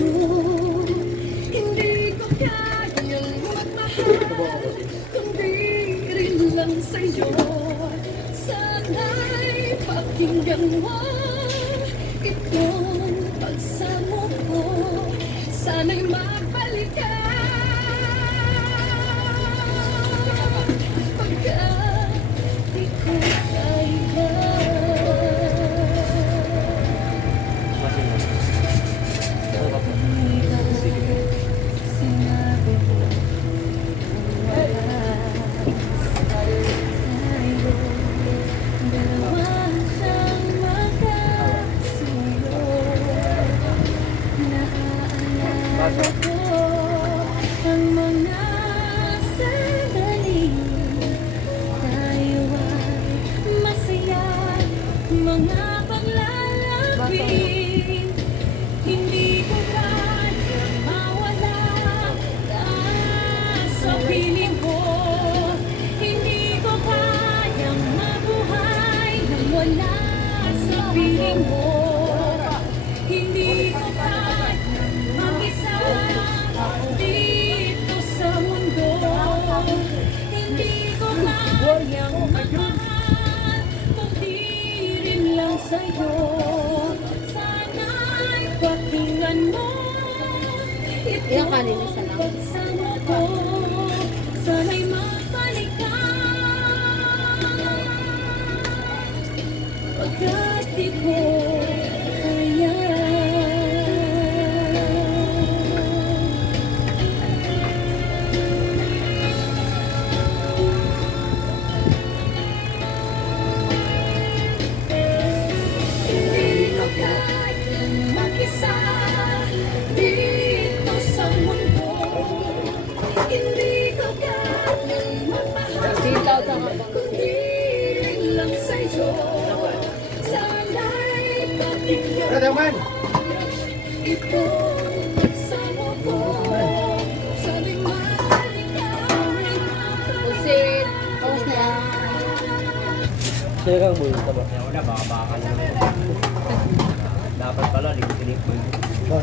mundo. Hindi ko kayang magmahal kung di rin lang sa'yo. Sana'y pakinggan mo itong pagsamo ko. Sana'y magbalik ka pagkat di ko kaya. Sinabi mo wala tayo, dalawa siyang magkasuyo. Naaalala ko ang mga sandali tayo ay masaya, mga paglalapit. Hindi ko kaya mawala ka sa piling ko. Hindi ko kayang mabuhay nang wala sa piling mo. Hindi ko kayang mag-isa dito sa mundo. Hindi ko kayang magmahal kung di rin lang sa'yo. Pakinggan mo itong pagsamo ko. Sana'y magbalik ka pagkat di ko kaya. Hindi ko kayang mag-isa dito sa mundo. Hindi ko kayang magmahal kung di rin lang sa'yo. Sana'y pakinggan mo itong pagsamo ko. Sana'y magbalik ka. Pusit, tapos na yan. Saya kang buhay ka ba? Una, baka lang. Dapat pala, lipat mo.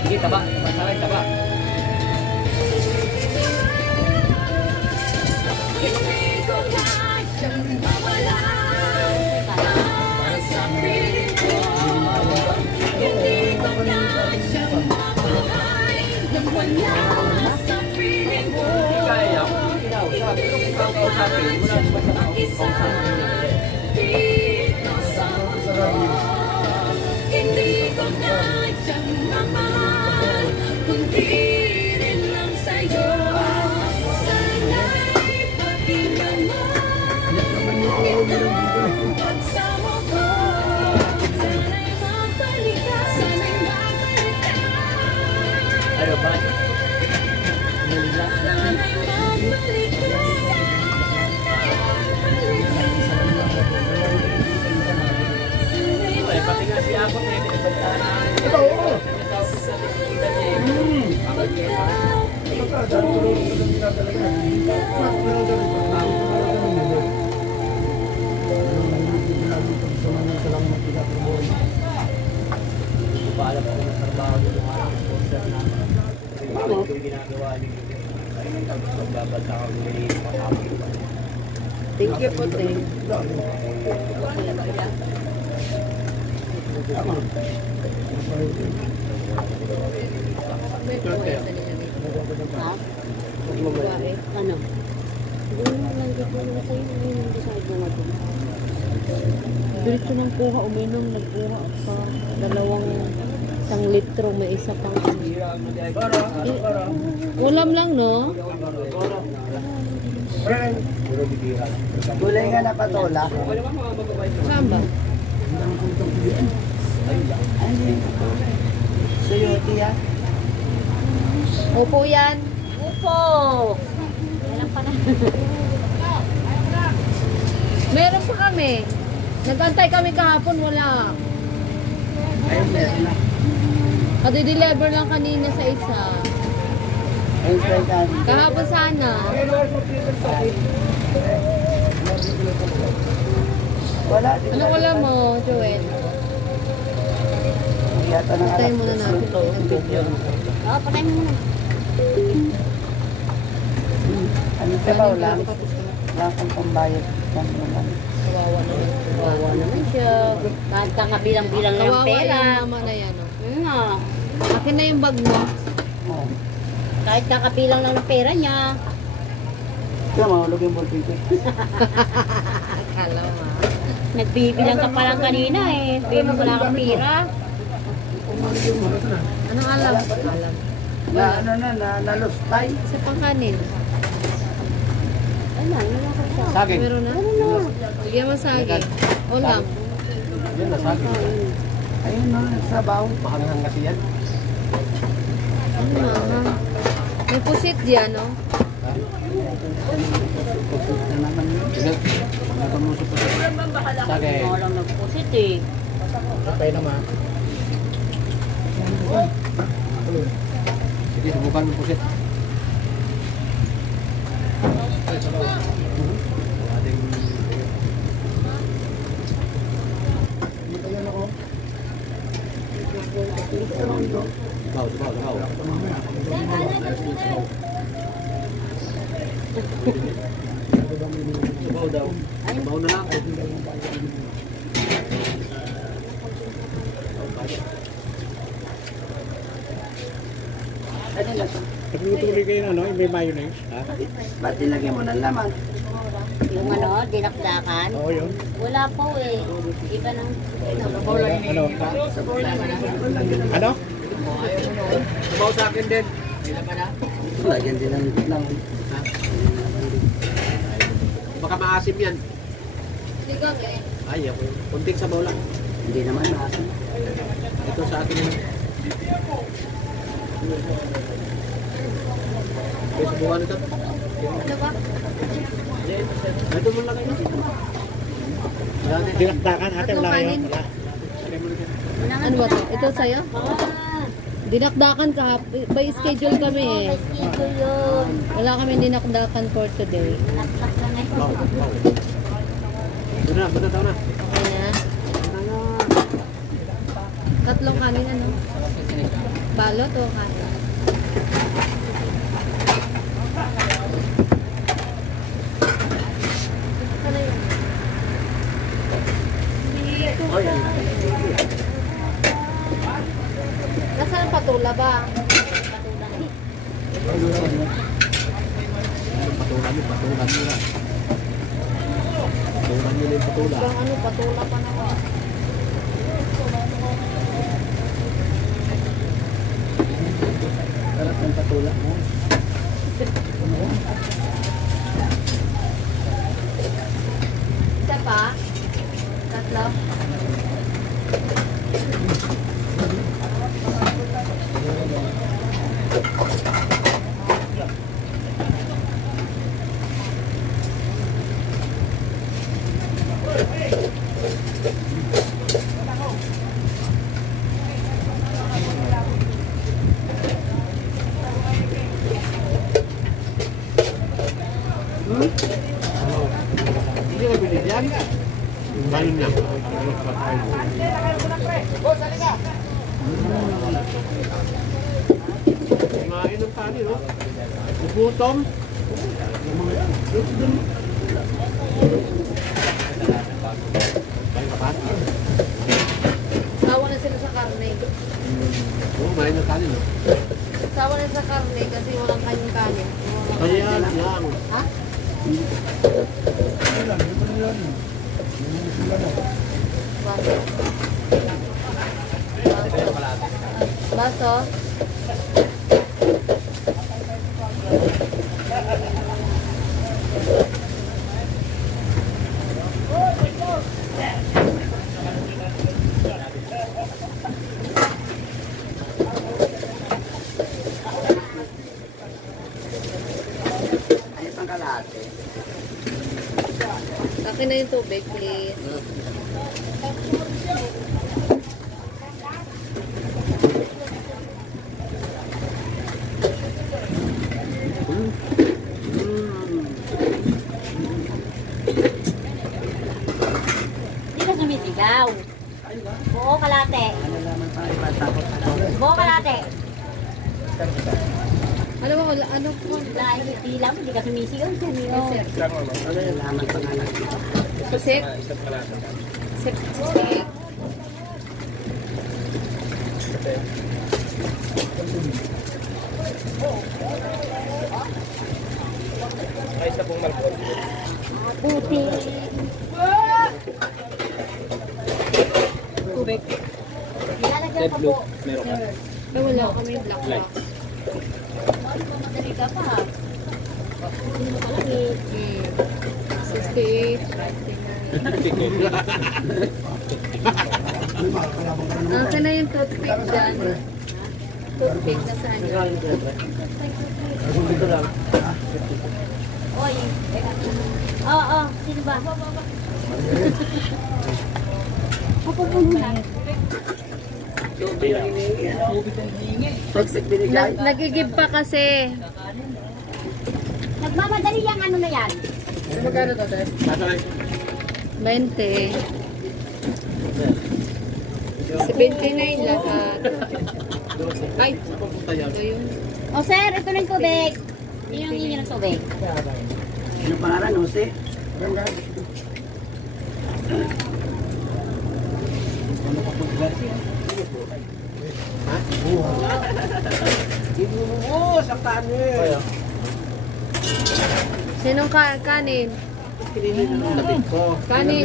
Sige, taba. Taba, taba. Hindi ko kayang mawala sa piling ko. Hindi ko kayang mabuhay nang wala sa piling mo. Hindi ko kayang mag-isa dito sa mundo. Hindi ko kayang mamahal kung di rin lang sa'yo. Sana'y pakinggan mo itong pagsamo ko. Sana'y magbalik ka. Sana'y magbalik ka. Ano ba? Sana'y magbalik ka. Pati nga si Apot na yung Ito, oo. Hindi pa alam kung trabaho nyo yung poster na bakit ko ginagawa nyo. Magbabasa ako nyo yung kasama. Thank you po, Ting. Ha? Ano? Diretso ng kuha, uminom, nagkuha pa. Dalawang isang litro, may isa pang ulam lang, no? Gulay nga na patola. Saan ba? Sayote yan. Upo yan. Upo! Meron pa na. Meron pa kami. Nagantay kami kahapon, wala. Ayun, meron na. Kadi-deliver lang kanina sa isa. Ayun, meron. Kahapon sana. Wala. Ano wala mo, Joel? Yata ng Patay alas muna natin ang video. Oo, patay mo muna. Ano sa ba? Wala. Wala kang pambayad. Kawawa naman. Kawawa naman siya. Kahit kakabilang-bilang ng Kawawa pera. yung mama na yan. Oh. Nga. Akin na yung bag mo. Oo. Kahit kakabilang lang ng pera niya. Kaya mahulog yung ballpen ko. Akala mo. Nagbibilang ka pa lang kanina eh. Bili mo wala kang pera. Anong alam? Alam. Na ano na lustay. Sa pangkanin. Ano, wala ka siya. Saging. Meron na? Bigyan mo saging. Ulam. Yan na, saging. Ayun no, nagsabaw. Mahanghang kasi yan. Ano na? May pusit diyan, no? Na naman yun. Sige. Nakamusok pa siya. Saging. Wala lang nagpusit eh. Kapay naman. Sige, subukan mo pusit. Sabaw, sabaw, sabaw. Sabaw daw. Sabaw na lang. Ano na to? Naglutuloy kayo na, no? Yung may mayonnaise. Ha? Ba't nilagyan mo ng laman? Yung ano, dinakdakan. Oo, yun. Wala po eh. Iba ng... Ano? Ano? Sabaw sa akin din. Lagyan din ng lang. Baka maasim yan. Sigang eh. Ay, ako. Kunting sabaw lang. Hindi naman maasim. Ito sa akin naman. Okay, subukan ito. Ano ba? Ito mo lang kayo. Dinakdakan, ate. Wala kayo. Kanin. Wala. Ano ba to? Ito sa'yo? Ah, Dinakdakan ka. By schedule kami eh. ito yun. Wala kami dinakdakan for today. Naknak na ngayon. Wow, wow. Ito na, bata na. Okay na. Tatlong kanin ano? Balot o kanin? Ano yun? Nasaan ang patula ba? Patulan nyo, patulan nyo na. Patulan nyo na yung patula. Bang ano, patula pa naman. Sarap ng patula mo. Isa pa? Tatlo? Hindi ka bilhin yan. Ganun lang. Kumain ng kanin, no? Gutom. Sawa na sila sa karne. Oo, kumain ng kanin, no? Sawa na sa karne kasi walang kanyang kanin. Ayan, yan. Ha? Baso. Baso. Ano pang kalahati? Akin na yung tubig, please. kalate. Buo kalate. Ano ba, ano po? Dahil hindi lang, hindi ka sumisigaw. Sir. Pusik? Sir, 68. Ay, isa pong malpon. Puti. Tubig. Nilalagyan ka po. Meron ka. Ay, wala kami black Light. Madali ka pa. Hindi mo kalamit. 68. Akin na yung toothpick dyan. Toothpick na saan yun? Dito lang. Oy. Oo, sino ba? Ako po muna. Nagigib pa kasi. Nagmamadali yung ano na yan. Magkano to, Te? 20. 79 lahat. Ay, ito yun. O sir, ito na yung tubig. Yun yung inyo ng tubig. Ano pangalan, Jose? Oo, saktaan mo eh. Sinong kanin? Lapit ko. Kanin.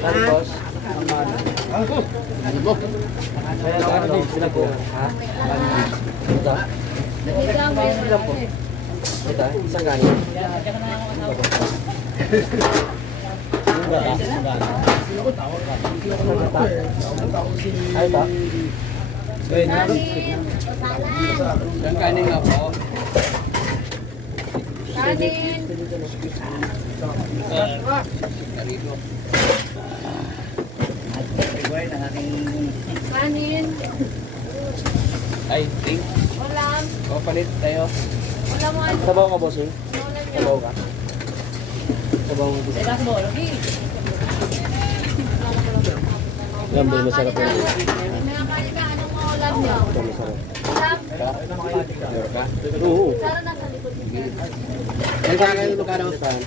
Tapos, ano mo? Kaya ano sila po? Ha? Ito? Ikaw mo Ilan po? Ito? Isang ganin? Ay, ito? Kanin. Isang ganin nga po. Kanin. Kanin. Ay, ting. Ulam. O, palit tayo. Ulam mo ano? Sabaw ka, boss, eh? Ulam niya. Sabaw ka? Sabaw mo dito. Yan, may masarap yan. May kanin ka. Anong mga ulam niyo? Ito, masarap. Ulam. Meron ka? Oo. Saan nasa likod niya? Ang sa akin, magkano ang saan?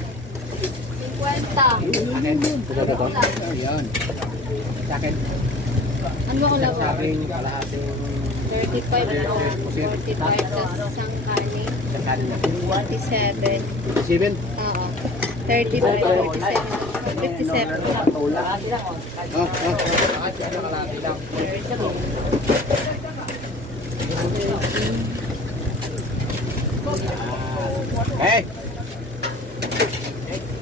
50. Ito ba ito? Ayan. Sa akin, Ano ba ulam? sa akin, kalahating 35 na. 45 plus isang kanin. kanin na. 47. 7. Oo. 35, 57. 57. Eh,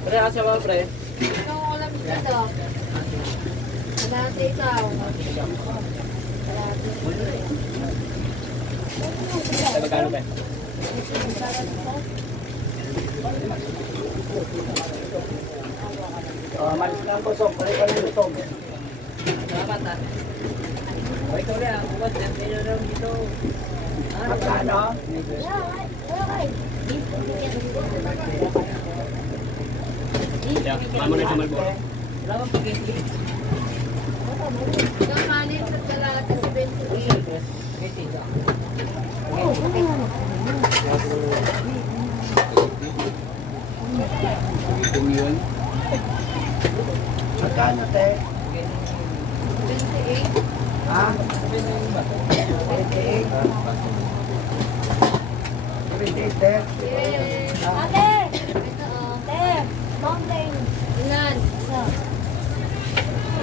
Pre, asya ba, pre? Ikaw ang ulam dito. Kalahati ikaw. Ay, magkano ba? Malis lang ko, so, pwede ka rin ito. Magkano? Yeah, mamo na sa Malboro. Isang kanin sa kalahati 78. Kung yun. Magkano, te? 28. Ha? 28. 28, te? Yes. Ate! Ito oh. Ate! Mountain! Ilan?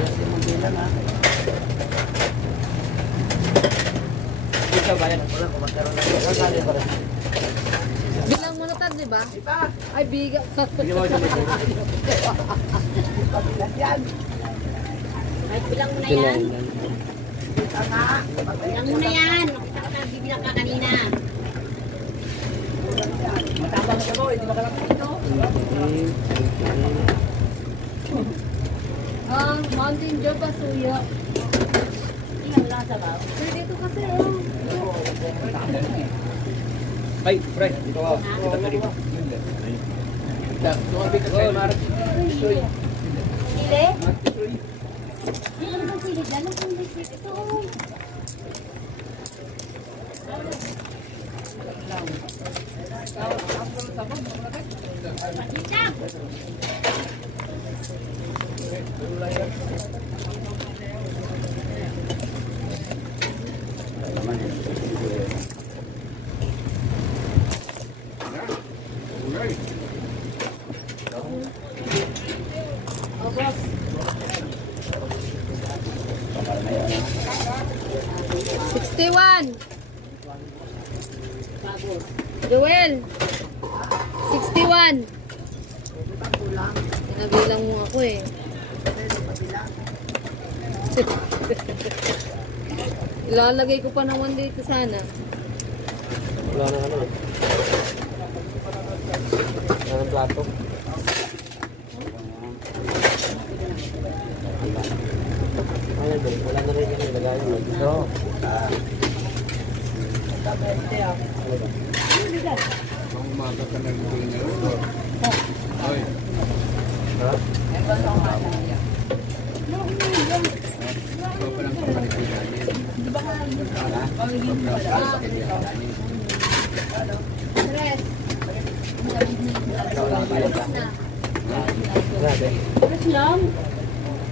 Hindi lang, ha? Ikaw ba yan? Wala ko magkaroon na. Magkano pa rin? Bilang mo na tad, di ba? Ay, biga. Bigyan mo ito. Yan. Ay, bilang mo na yan. Bilang mo na yan. Nakita ko na bibilang ka kanina. Matabang ka mo, hindi makalapit ito. Mountain Dew pa suyo. Hindi ka wala sa baw. Pero dito kasi, oh. Ay, pre, dito ka. Dito ka dito. Tumabit ka kay Mark. Sili? Ano ba sili dyan? Ano kung may sili? Ito. $61. Joel. 61. Nabilang mo ako eh. Ilalagay ko pa naman dito sana. Wala na ano. Wala ng plato. Ayun din, wala na rin yung nilagay. Oo. Ang umaga ka na rin nyo. Oy. Ha? Ikaw pa lang kapalit ko yan. Ikaw lang bayad ka. Wala din.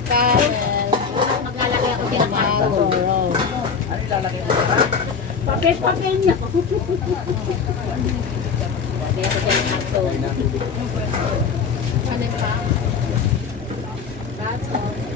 Caramel. Maglalagay ako dyan ng mango. Mango. Papel niya. Lagay ako dyan ng mango. Ano pa? That's all.